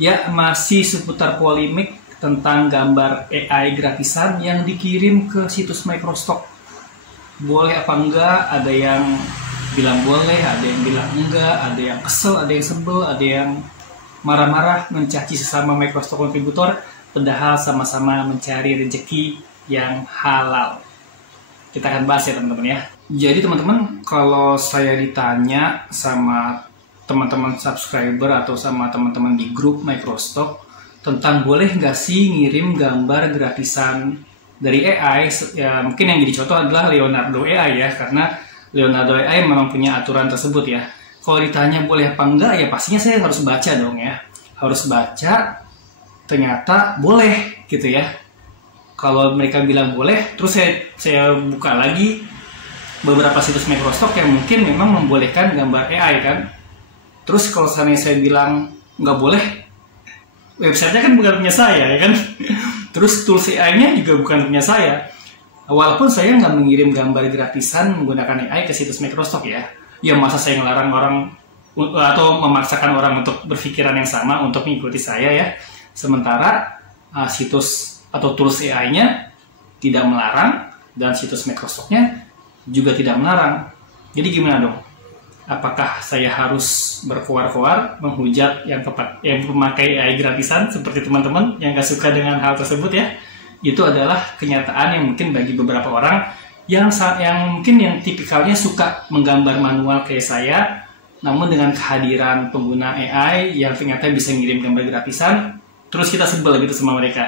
Ya, masih seputar polemik tentang gambar AI gratisan yang dikirim ke situs Microstock. Boleh apa enggak? Ada yang bilang boleh, ada yang bilang enggak, ada yang kesel, ada yang sebel, ada yang marah-marah mencaci sesama Microstock kontributor, padahal sama-sama mencari rezeki yang halal. Kita akan bahas ya teman-teman ya. Jadi teman-teman, kalau saya ditanya sama teman-teman subscriber atau sama teman-teman di grup Microstock tentang boleh nggak sih ngirim gambar gratisan dari AI, ya mungkin yang jadi contoh adalah Leonardo AI ya, karena Leonardo AI memang punya aturan tersebut ya. Kalau ditanya boleh apa enggak, ya pastinya saya harus baca dong ya. Harus baca, ternyata boleh gitu ya. Kalau mereka bilang boleh, terus saya buka lagi beberapa situs Microstock yang mungkin memang membolehkan gambar AI kan. Terus kalau saya bilang nggak boleh, websitenya kan bukan punya saya ya kan. Terus tools AI-nya juga bukan punya saya. Walaupun saya nggak mengirim gambar gratisan menggunakan AI ke situs Microstock ya. Ya masa saya ngelarang orang atau memaksakan orang untuk berpikiran yang sama untuk mengikuti saya ya. Sementara situs atau tools AI-nya tidak melarang dan situs Microstock-nya juga tidak melarang. Jadi gimana dong? Apakah saya harus berkoar-koar menghujat yang memakai AI gratisan seperti teman-teman yang gak suka dengan hal tersebut ya? Itu adalah kenyataan yang mungkin bagi beberapa orang yang mungkin yang tipikalnya suka menggambar manual kayak saya, namun dengan kehadiran pengguna AI yang ternyata bisa ngirim gambar gratisan, terus kita sebel gitu sama mereka.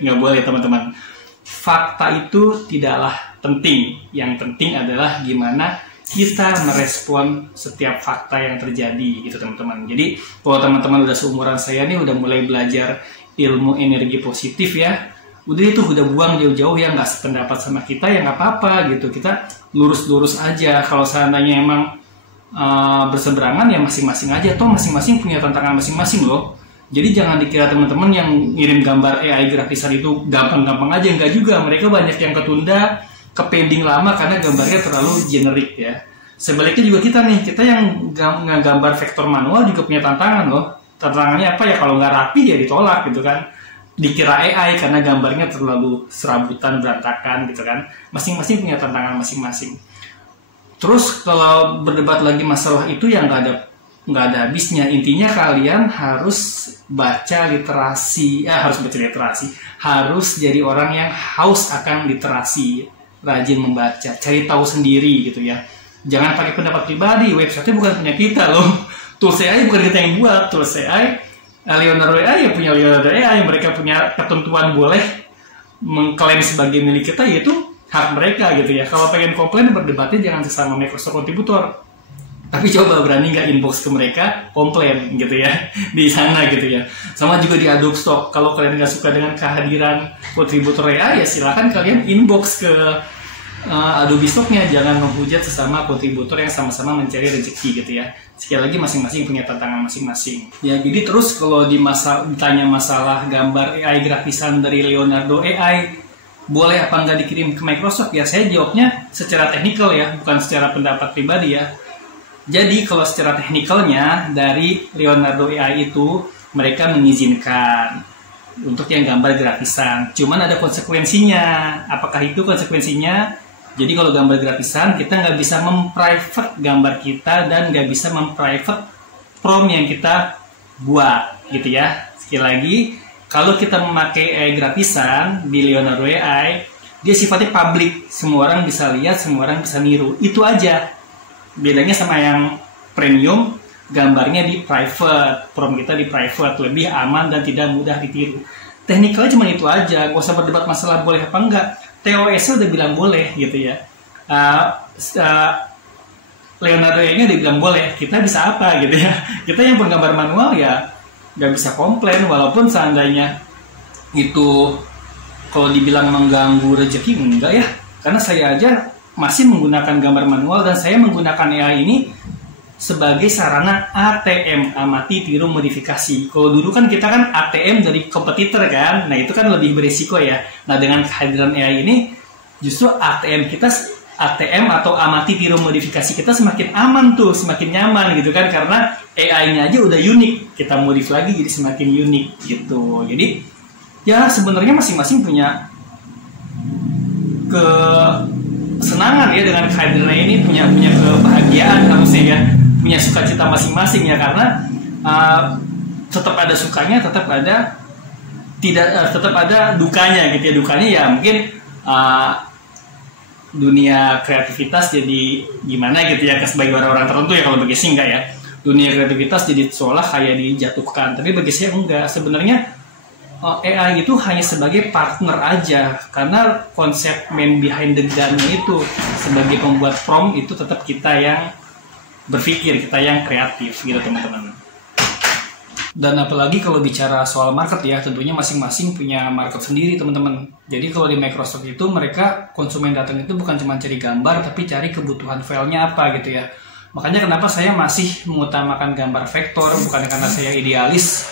Nggak boleh teman-teman. Fakta itu tidaklah penting. Yang penting adalah gimana kita merespon setiap fakta yang terjadi gitu teman-teman. Jadi kalau teman-teman udah seumuran saya nih, udah mulai belajar ilmu energi positif ya, udah itu udah buang jauh-jauh ya, nggak sependapat sama kita ya nggak apa-apa gitu, kita lurus-lurus aja. Kalau seandainya emang berseberangan ya masing-masing aja, toh masing-masing punya tantangan masing-masing loh. Jadi jangan dikira teman-teman yang ngirim gambar AI gratisan itu gampang-gampang aja, nggak juga. Mereka banyak yang ketunda, ke-pending lama karena gambarnya terlalu generik ya. Sebaliknya juga kita yang gambar vektor manual juga punya tantangan loh. Tantangannya apa ya, kalau nggak rapi ya ditolak gitu kan. Dikira AI karena gambarnya terlalu serabutan, berantakan gitu kan. Masing-masing punya tantangan masing-masing. Terus kalau berdebat lagi masalah itu yang nggak ada habisnya. Intinya kalian harus baca literasi, harus jadi orang yang haus akan literasi, rajin membaca, cari tahu sendiri gitu ya. Jangan pakai pendapat pribadi, website-nya bukan punya kita loh. Tools AI bukan kita yang buat, tools AI Leonardo AI ya punya Leonardo AI, mereka punya ketentuan boleh mengklaim sebagai milik kita, yaitu hak mereka gitu ya. Kalau pengen komplain berdebatnya jangan sesama Microsoft kontributor, tapi coba berani nggak inbox ke mereka komplain gitu ya di sana gitu ya. Sama juga di Adobe Stock, kalau kalian nggak suka dengan kehadiran kontributor AI ya silahkan kalian inbox ke Adobe Stock-nya, jangan menghujat sesama kontributor yang sama-sama mencari rezeki gitu ya. Sekali lagi masing-masing punya tantangan masing-masing. Ya jadi terus kalau ditanya masalah gambar AI gratisan dari Leonardo AI boleh apa nggak dikirim ke Microsoft, ya saya jawabnya secara teknikal ya, bukan secara pendapat pribadi ya. Jadi kalau secara teknikalnya dari Leonardo AI itu mereka mengizinkan untuk yang gambar gratisan. Cuman ada konsekuensinya. Apakah itu konsekuensinya? Jadi kalau gambar gratisan kita nggak bisa memprivate gambar kita dan nggak bisa memprivate prompt yang kita buat gitu ya. Sekali lagi, kalau kita memakai AI gratisan di Leonardo AI, dia sifatnya public. Semua orang bisa lihat, semua orang bisa niru. Itu aja. Bedanya sama yang premium, gambarnya di private, prompt kita di private, lebih aman dan tidak mudah ditiru. Teknikalnya cuma itu aja, gak usah berdebat masalah boleh apa enggak. TOS udah bilang boleh gitu ya. Leonardo AI-nya udah bilang boleh, kita bisa apa gitu ya. Kita yang penggambar manual ya gak bisa komplain, walaupun seandainya itu kalau dibilang mengganggu rezeki, enggak ya. Karena saya aja masih menggunakan gambar manual dan saya menggunakan AI ini sebagai sarana ATM, amati tiru modifikasi. Kalau dulu kan kita kan ATM dari kompetitor kan, nah itu kan lebih berisiko ya. Nah dengan kehadiran AI ini justru ATM kita ATM atau amati tiru modifikasi kita semakin aman tuh, semakin nyaman gitu kan, karena AI-nya aja udah unik, kita modif lagi jadi semakin unik gitu. Jadi ya sebenarnya masing-masing punya kesenangan ya dengan kehadiran ini, punya kebahagiaan harusnya ya, punya sukacita masing-masing ya, karena tetap ada sukanya, tetap ada dukanya gitu ya. Dukanya ya mungkin dunia kreativitas jadi gimana gitu ya, sebagai orang-orang tertentu ya. Kalau bagi saya enggak ya, dunia kreativitas jadi seolah kayak dijatuhkan, tapi bagi saya enggak. Sebenarnya AI itu hanya sebagai partner aja, karena konsep man behind the gun-nya itu sebagai pembuat prompt itu tetap kita yang berpikir, kita yang kreatif gitu teman-teman. Dan apalagi kalau bicara soal market ya, tentunya masing-masing punya market sendiri teman-teman. Jadi kalau di Microsoft itu mereka konsumen datang itu bukan cuma cari gambar, tapi cari kebutuhan filenya apa gitu ya. Makanya kenapa saya masih mengutamakan gambar vektor, bukan karena saya idealis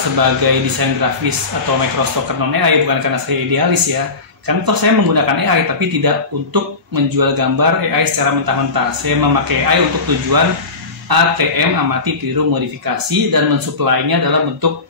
sebagai desain grafis atau Microsoft non AI, bukan karena saya idealis ya. Karena toh saya menggunakan AI, tapi tidak untuk menjual gambar AI secara mentah-mentah. Saya memakai AI untuk tujuan ATM, amati, tiru, modifikasi, dan mensuplainya dalam bentuk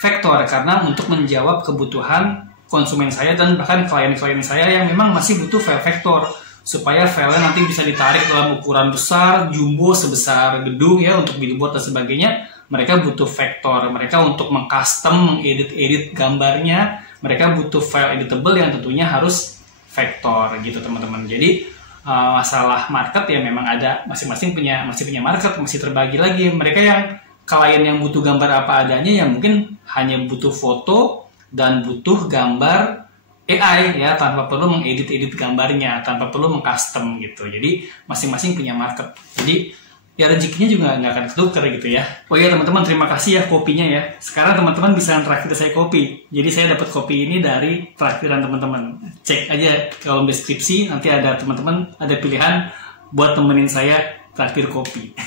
vektor, karena untuk menjawab kebutuhan konsumen saya dan bahkan klien-klien saya yang memang masih butuh file vektor, supaya filenya nanti bisa ditarik dalam ukuran besar, jumbo sebesar gedung ya, untuk billboard dan sebagainya. Mereka butuh vektor, mereka untuk mengcustom, mengedit gambarnya, mereka butuh file editable yang tentunya harus vektor gitu teman-teman. Jadi masalah market ya memang ada, masing-masing masih punya market, masih terbagi lagi. Mereka yang klien yang butuh gambar apa adanya, yang mungkin hanya butuh foto dan butuh gambar AI ya, tanpa perlu mengedit gambarnya, tanpa perlu mengcustom gitu. Jadi masing-masing punya market. Jadi ya rezekinya juga nggak akan ketukar gitu ya. Oh iya teman-teman, terima kasih ya kopinya ya. Sekarang teman-teman bisa traktir saya kopi. Jadi saya dapat kopi ini dari traktiran teman-teman. Cek aja kolom deskripsi, nanti ada teman-teman ada pilihan buat temenin saya traktir kopi.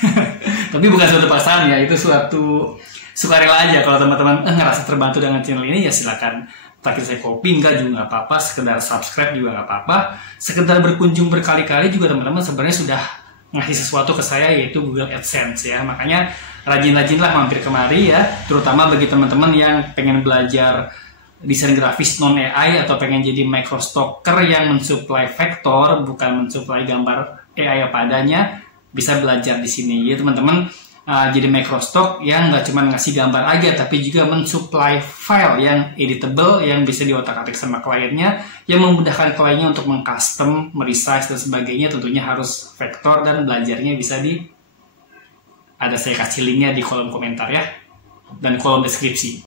Tapi bukan suatu paksaan ya, itu suatu sukarela aja. Kalau teman-teman ngerasa terbantu dengan channel ini ya silakan traktir saya kopi, enggak juga nggak apa-apa. Sekedar subscribe juga nggak apa-apa. Sekedar berkunjung berkali-kali juga teman-teman sebenarnya sudah ngasih sesuatu ke saya, yaitu Google AdSense ya. Makanya rajin-rajinlah mampir kemari ya, terutama bagi teman-teman yang pengen belajar desain grafis non AI atau pengen jadi microstocker yang mensuplai vektor, bukan mensuplai gambar AI apa adanya, bisa belajar di sini ya teman-teman. Jadi microstock yang nggak cuma ngasih gambar aja, tapi juga mensuplai file yang editable, yang bisa diotak-atik sama kliennya, yang memudahkan kliennya untuk mengcustom, meresize dan sebagainya. Tentunya harus vektor, dan belajarnya bisa ada saya kasih linknya di kolom komentar ya, dan kolom deskripsi.